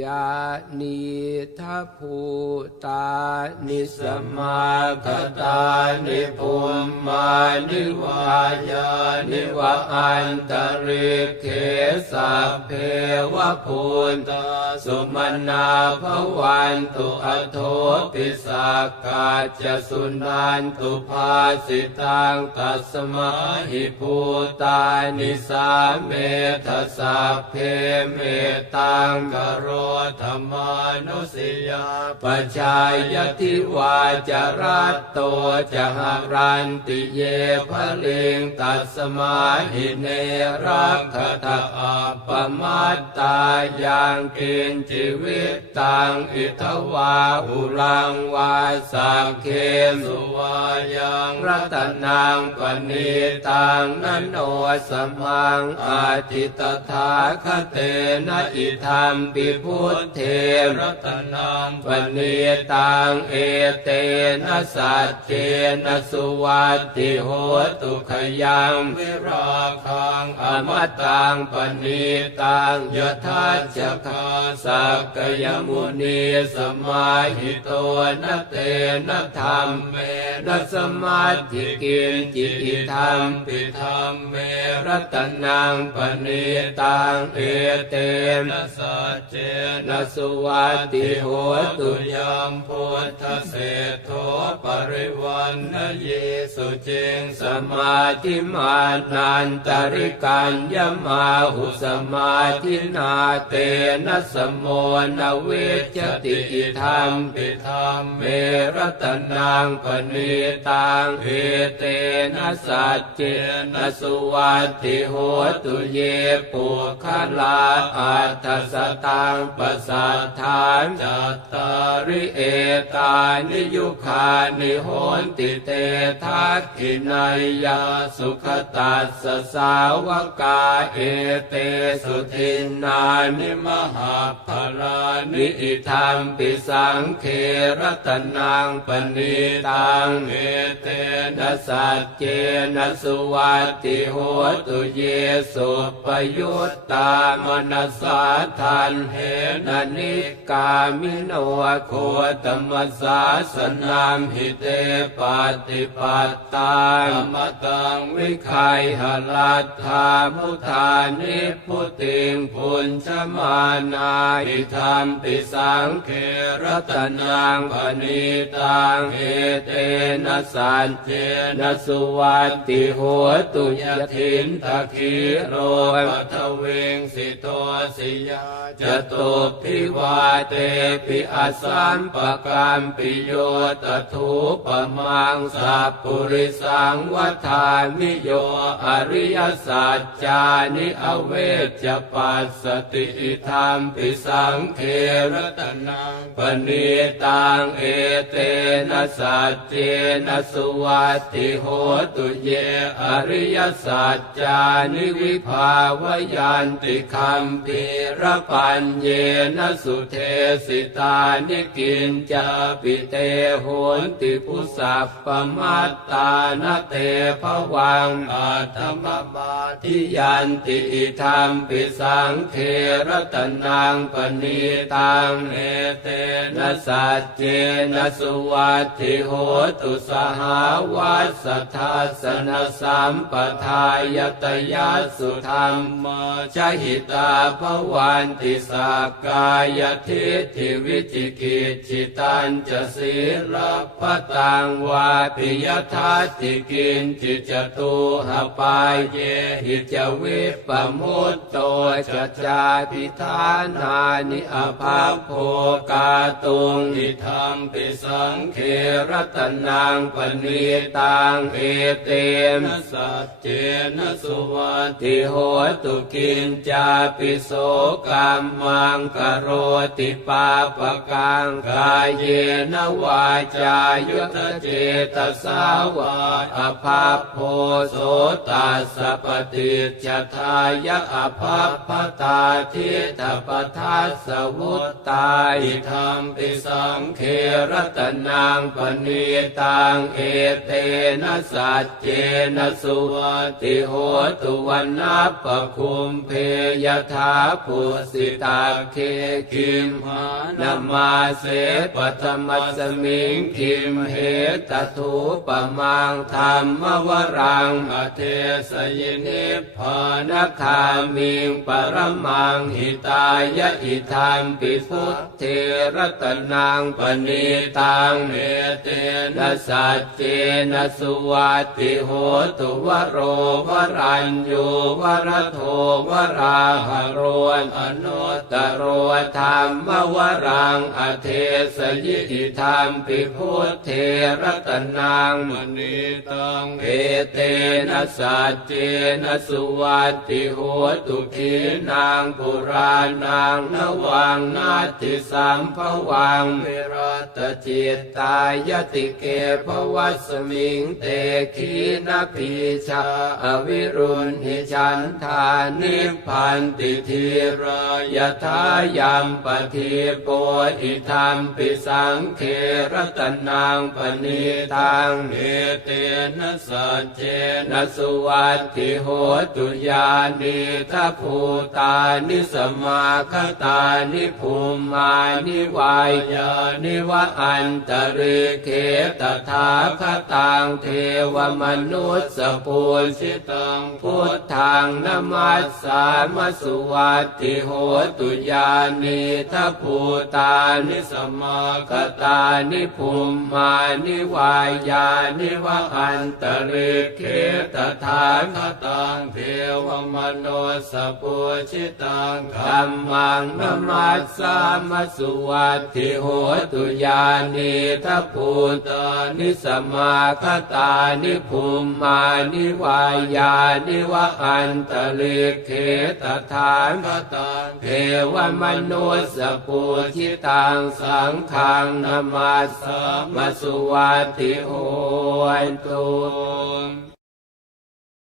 ยานิทัพภูตานิสมาคตานิภูมมานิวายานิวะอันตริเคสัพเพวะพูนตาสุมนาภวันตุอโทปิสักกาจะสุนันตุภาสิตังตัสมาหิภูตานิสาเมทสสะเพเมตังกโรธรรมานุสิยาปชายติวาจารัตโตจหารันติเยภลิงตัสมาหิเนรักขตาอัปปมัตตายังกินจิวิตตังอิทวาหุลังวาสังเคมสุวายังรัตนังปณิตังนันโนสมังอาทิตถาคเตนะอิธรรมปิพุทธเทรัตนังปณิตังเอเตนะสัจเจนะสุวัตติโหตุขยังวิราคังอมตังปณิตังยทัจจคาสักกยมุนีสมาหิโตนะเตนะธรรมเมนะสมาธิกินจิติธรรมปิธรรมเมรัตนังปณิตังเอเตนะสัจเจนะสุวัตติโหตุยามพุทธเศธโทปริวันนเยสุจิงสมาธิมานันตริกัญญมาหุสมาธินาเตนะสมโมนเวจติอิธรรมปิธรรมเมรตนังปณิตังเอเตนะสัจเจนะสุวัตติโหตุเยปุคลาอัตสตังปสัทานจัตตาริเอตานิยุคานิโหนติเตทักขินายยาสุขตัสสสาวกาเอเตสุทินนานิมหาภลานิอิธรรมปิสังเครตนังปณิตังเอเตนะสัจเจนะสุวัติโหตุเยสุปยุตตามนัสสาทันเหนนิกามิโนโคตมัสสาสนามหิเตปฏิปัตตานมตังวิคัยหลัตถามุทานิพุติงพุญชมานาอิธรรมปิสังเครตนังปณิตังเอเตนะสันเจนะสุวัตติโหตุยทินตะคีโรปัทเวงสิโตสิยาจตุพิวาเตปิอสัมปกรรมปิโยตถุปมังสัพปุริสังวัฏามิโยอริยสัจจานิอเวจปัสสติธรรมปิสังเครตนังปณิตังเอเตนะสัจเจนะสุวัตติโหตุเยอริยสัจจานิวิภาวยันติคัมภีระปัญเยนะสุเทสิตานิกินจาปิเตโหนติพุสัพปมัตตานเตภวังอาธรรมมาทิยันติอิธรรมปิสังเครตนังปณิตังเอเตนะสัจเจนะสุวัติโหตุสหาวัสสัทธาสนสัมปทายตยัสสุธรรมชหิตาภวันติสากายทิฏฐิวิจิกิจฉิตันจะศีลปตังวาปิยทัตติกินจิจตุหปายเยหิจวิปมุตโตจจาพิธานานิอภาโภกาตุงอิธรรมปิสังเครตนังปณิตังเอเตนะสัจเจนะสุวัติโหตุกินจาปิโสกรรมังกโรติปาปกังกายเยนวาจายุตเจตสาวาอภาโพโสตัสปฏิจทายะอภาพตาทิตปทัสสวุตตาอิธรรมปิสังเครตนังปณิตังเอเตนะสัจเจนะสุวัตติโหตุวันนัปปคุมเพยถาภูสิตาเคคิมหานามาเสปัทมัสมิงคิมเหตถูปมังธรรมวรังอเทสยนิพานคามิงปรมังหิตายะอิทัมปิพุทเทรตนังปณิตังเมเตนะสัจเจนะสุวัติโหตุวโรวรัญญูวรโทวราหโรนอนุตตโรธรรมวรังอเทสยิอิธรรมปิพุทเทรตนังมณีตังเอเตนะสัจเจนะสุวัตติโหตุขีนางปุรานังนวังนาติสัมภวังวิรัตจิตตายติเกภวัสมิงเตขีนพีชาอวิรุณหิฉันทานิพพันติทีรายทายัมปทีโปอิธรรมปิสังเครตนังปณิตังเอเตนะสัจเจนะสุวัตติโหตุยานิทัพภูตานิสมาคตานิภูมานิวายานิวะอันตริเคตถาคตังเทวมนุสสปุสิตังพุทธังนมัสสามสุวัตติโหตุยญานิทัพูตานิสมาคตานิภูมานิวายานิวะอันตริเคตถาคตังเทวมโนสปุชิตังธรรมังนมัสสามสุวัติโหตุยานิทัพูตานิสมาคตานิภูมานิวายานิวะอันตริเคตถาคตังเทววมนุสสปูชิตังสังฆังนมัสสมสุวัตติโหตุ